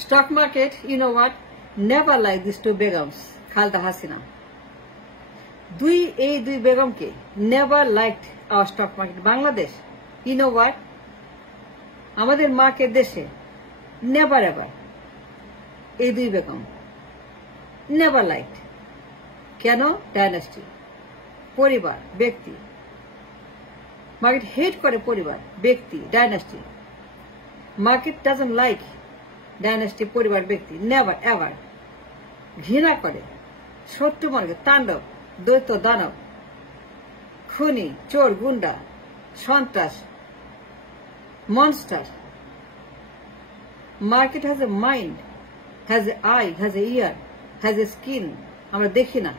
Stock market, you know what? Never like these two begums, Khalda Hasina. দুই বেগমকে never liked our stock market. Bangladesh, you know what? আমাদের মাকে দেশে never ever এই দুই Begum never liked. কেন? ডাইনাস্টি, পরিবার, ব্যক্তি। মার্কেট হেট করে পরিবার, ব্যক্তি, dynasty. Market doesn't like dynasty, পরিবার, ব্যক্তি, নেভার এভার। ঘৃণা করে শত্রু মার্গে তাণ্ডব, দৈত্য, দানব, খুনি, চোর, গুন্ডা, সন্ত্রাস, monster. Market has a mind, has A I, has a year, has a skin. আমরা দেখি না,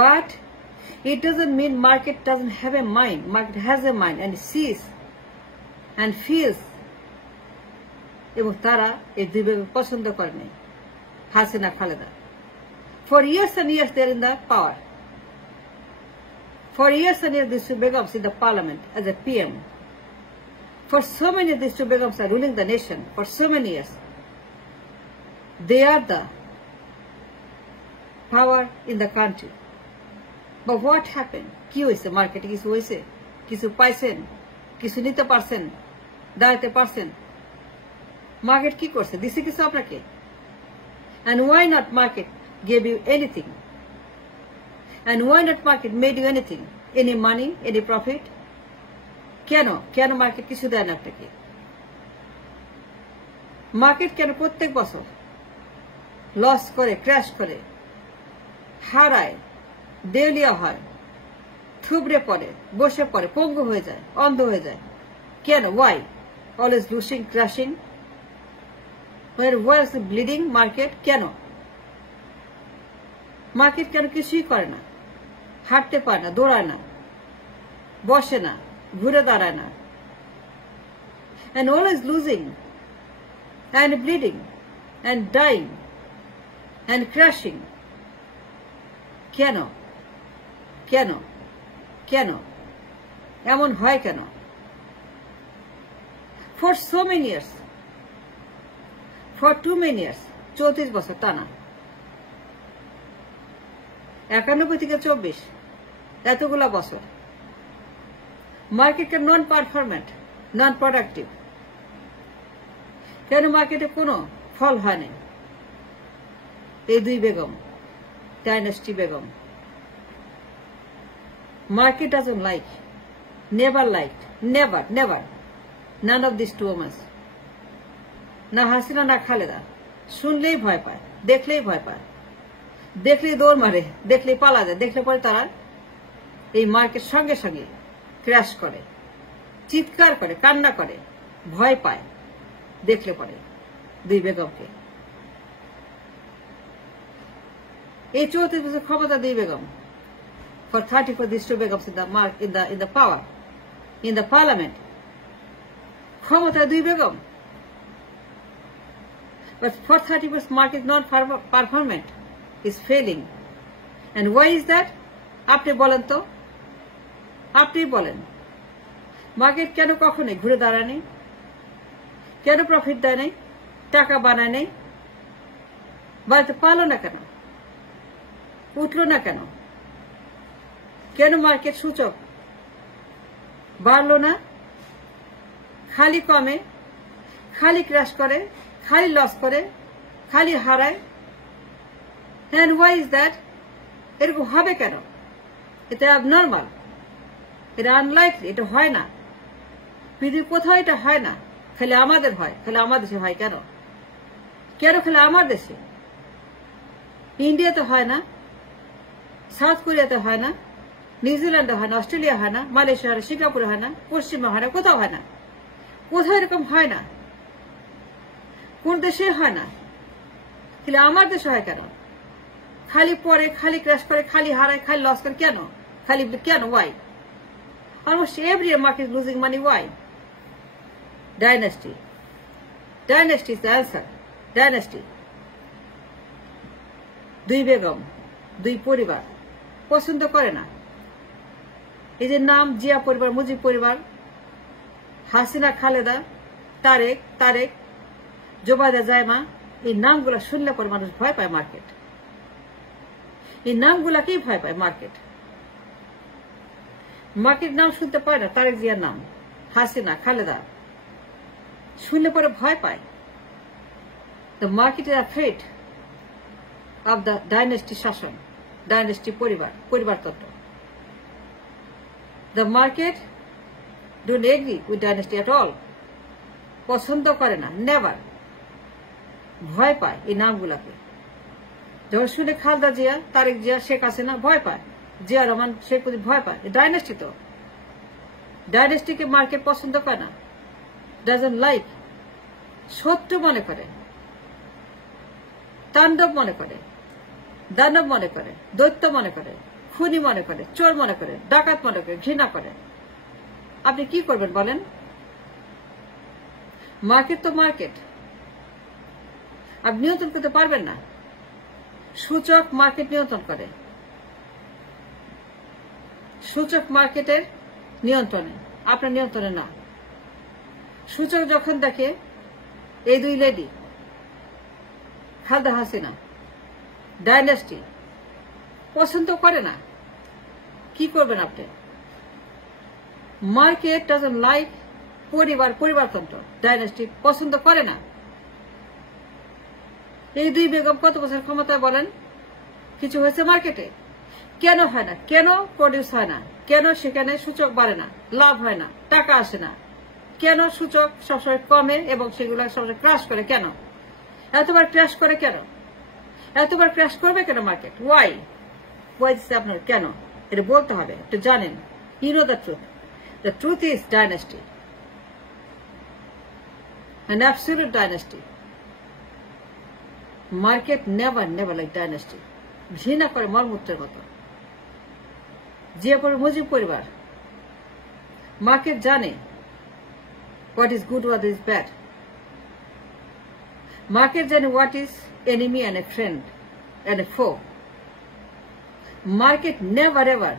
but it doesn't mean market doesn't have a mind. Market has a mind and sees and feels. এবং তারা এই দুই বেগম পছন্দ করে নাই, হাসিনা, Khaleda. For years and years they are in the power. For years and years these two begums in the parliament as a PM. For so many of these two begums are ruling the nation for so many years. They are the power in the country. But what happened? কি হয়েছে? মার্কেটে কিছু হয়েছে? কিছু পাইছেন? কিছু নিতে পারছেন? দাঁড়াতে পারছেন? মার্কেট কি করছে? দিছে কিছু আপনাকে? And why not market gave you anything? And why not market made you anything? Any money? Any profit? কেন মার্কেট কিছু দেয় না আপনাকে? মার্কেট কেন প্রত্যেক বছর লস করে, ক্র্যাশ করে, হারায়, দেউলিয়া হয়, থুবড়ে পড়ে, বসে পড়ে, পঙ্গু হয়ে যায়, অন্ধ হয়ে যায়? কেন? Why? Always losing, crashing, war is bleeding market? কেন? মার্কেট কেন কিছুই করে না? হাঁটতে পারে না, দৌড়ায় না, বসে না, ঘুরে দাঁড়ায় না, and always losing and bleeding and dying and crashing. কেন? এমন হয় কেন? For so many years, for too many years, 34 বছর টানা, 91 থেকে 24, এতগুলা বছর মার্কেটটা নন পারফরমেন্ট, নন প্রোডাক্টিভ। কেন মার্কেটে কোনো ফল হয় না? এই দুই বেগম, ডাইনাস্টি Begum. Market doesn't like, never liked, never, none of these two women. না হাসিনা না খালেদা, শুনলেই ভয় পায়, দেখলেই ভয় পায়, দেখলেই দৌড় মারে, দেখলেই পালা যায়, দেখলে পরে তারা এই মার্কেট সঙ্গে সঙ্গে ক্র্যাশ করে, চিৎকার করে, কান্না করে, ভয় পায় দেখলে পরে দুই বেগমকে। এই 34 বছর ক্ষমতা দুই বেগম। For 34 these two begums in the power, in the parliament. ক্ষমতা দুই Begum. But for 30 years market non-performant is failing. And why is that? আপনি বলেন তো, আপনি বলেন। মার্কেট কেন কখনোই ঘুরে দাঁড়ায় নাই? কেন প্রফিট দেয় নাই? টাকা বানায় নাই? বাড়িতে পারলো না কেন? উঠলো না কেন? কেন মার্কেট সূচক বাড়লো না? খালি কমে, খালি ক্র্যাশ করে, খালি লস করে, খালি হারায়। And why is that? এরকম হবে কেন? এটা abnormal, এটা আনলাইকলি, এটা হয় না। পৃথিবীর কোথাও এটা হয় না, খালি আমাদের হয়। খালি আমার দেশে হয় কেন? খালি আমার দেশে? ইন্ডিয়াতে হয় না, সাউথ কোরিয়াতে হয় না, নিউজিল্যান্ডে হয় না, অস্ট্রেলিয়া হয় না, মালয়েশিয়া হয় না, সিঙ্গাপুরে হয় না, পশ্চিমে হয় না, কোথাও হয় না। কোথাও এরকম হয় না, কোন দেশে হয় না, খালি আমার দেশে হয় কেন? খালি পরে, খালি ক্র্যাশ করে, খালি হারায়, খালি লস করে। কেন? খালি কেন? Why? Almost every market losing money. Why? Dynasty is the answer. Dynasty, দুই বেগম, দুই পরিবার পছন্দ করে না। এই যে নাম জিয়া পরিবার, মুজিব পরিবার, হাসিনা, খালেদা, তারেক, জোবায়দা জায়মা, এই নামগুলো শুনলে পরে মানুষ ভয় পায় মার্কেট। এই নামগুলাকেই ভয় পায় মার্কেট। মার্কেট নাম শুনতে পায় না, তারেক জিয়ার নাম, হাসিনা, খালেদা, শুনলে পরে ভয় পায়। The market is afraid of the dynasty শাসন, dynasty পরিবারতন্ত্র। The market don't agree with dynasty at all, পছন্দ করে না, নেভার, ভয় পায় এই নামগুলাকে। যখন শুনে খালেদা জিয়া, তারেক জিয়া, শেখ হাসিনা, ভয় পায়। জিয়া রহমান, শেখ মুজিব ভয় পায়। ডাইনেস্টি তো, ডাইনেস্টিকে মার্কেট পছন্দ করে না, ডাজন্ট লাইক, শত্রু মনে করে, তাণ্ডব মনে করে, দানব মনে করে, দৈত্য মনে করে, খুনি মনে করে, চোর মনে করে, ডাকাত মনে করে, ঘৃণা করে। আপনি কি করবেন বলেন? মার্কেট তো মার্কেট, আপনি নিয়ন্ত্রণ করতে পারবেন না। সূচক মার্কেট নিয়ন্ত্রণ করে, সূচক মার্কেটের নিয়ন্ত্রণে, আপনার নিয়ন্ত্রণে না। সূচক যখন দেখে এই দুই লেডি, খালেদা হাসিনা, ডাইনেস্টি, পছন্দ করে না, কি করবেন আপনি? মার্কেট ডাজন্ট লাইক পরিবারতন্ত্র, ডাইনেস্টি পছন্দ করে না। এই দুই বেগম কত বছর ক্ষমতায় বলেন? কিছু হয়েছে মার্কেটে? কেন হয় না? কেন প্রডিউস হয় না? কেন সেখানে সূচক বাড়ে না, লাভ হয় না, টাকা আসে না? কেন সূচক সবসময় কমে এবং সেগুলো সবসময় ক্রাশ করে? কেন এতবার ক্র্যাশ করে? কেন এতবার ক্র্যাশ করবে কেন মার্কেট? ওয়াই দিচ্ছে আপনার কেন? এটা বলতে হবে, একটু জানেন। You know the truth. The truth is dynasty, an absolute dynasty. Market never like dynasty. ঘৃণা করে মলমূত্রের মতো। জিয়া মুজিব পরিবার, মার্কেট জানে what is good, what is bad. Market জানে what is enemy and a friend and a foe. Market never ever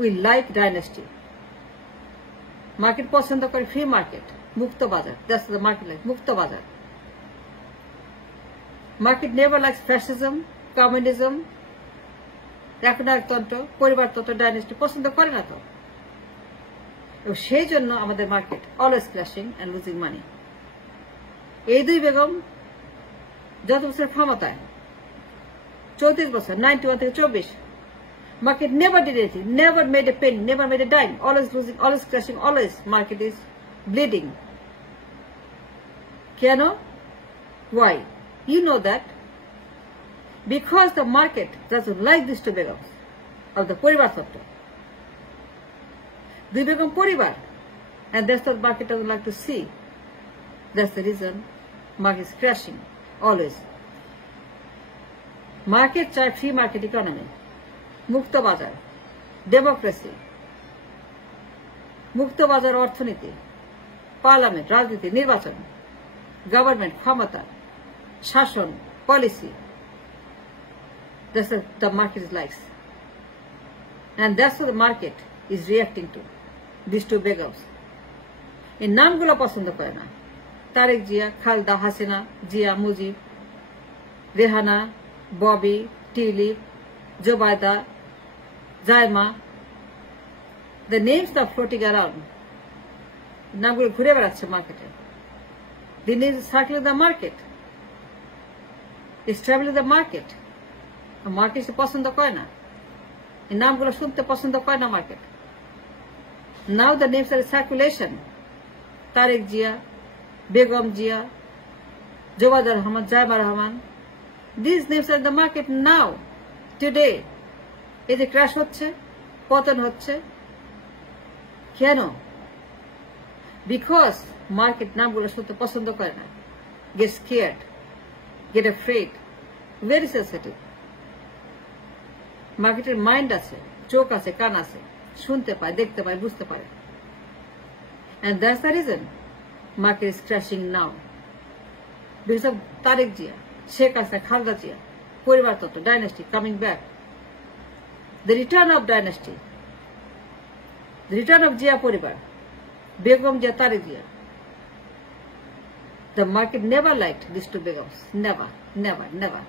will like dynasty. Market পছন্দ করে free market, মুক্ত বাজার। That's the market like মুক্ত বাজার। Market never likes fascism, communism, একনায়কতন্ত্র, পরিবারতন্ত্র, dynasty পছন্দ করে না তো। এবং সেই জন্য আমাদের market always crashing and losing money. এই দুই বেগম যত বছর ক্ষমতায়, 34 বছর, 91 থেকে 24, market never did anything, never made a penny, never made a dime, always losing, always crashing, always market is bleeding. কেন? Why? You know that. Because the market doesn't like these two begums of the পরিবারতন্ত্র। দুই বেগম পরিবার, and that's what market doesn't like to see. That's the reason market is crashing always. Market চায় free market economy, মুক্ত বাজার, ডেমোক্রেসি, মুক্ত বাজার অর্থনীতি, পার্লামেন্ট, রাজনীতি, নির্বাচন, গভর্নমেন্ট, ক্ষমতা, শাসন, policy. That's what the market likes. And that's what the market is reacting to. These two begums. এই নামগুলো পছন্দ করে না। Tarek Zia, Khaleda Hasina, Zia Mujib, Rehana, Bobby, Tulip, Zubaida, Zaima. The names are floating around. নামগুলো ঘুরে বেড়াচ্ছে মার্কেটে। The names are circling the market. It's traveling the market. Market পছন্দ করে না, এই নামগুলো শুনতে পছন্দ করে না market. Now the names are in circulation. Tarek Zia, Begum Zia, Zubaida Rahman, Zaima Rahman. These names are in the market now, today. এই যে ক্র্যাশ হচ্ছে, পতন হচ্ছে, কেন? Because market নামগুলো শুনতে পছন্দ করে না। Get scared, get afraid, very sensitive. মার্কেটের মাইন্ড আছে, চোখ আছে, কান আছে, শুনতে পায়, দেখতে পায়, বুঝতে পারে। And that's the reason market is crashing now. Because of Tarique জিয়া, শেখ হাসিনা, খালেদা জিয়া, পরিবারতন্ত্র, dynasty coming back. The return of dynasty, the return of Zia পরিবার, বেগম জিয়া, তারেক Zia, The market never liked these two begums. Never, never, never.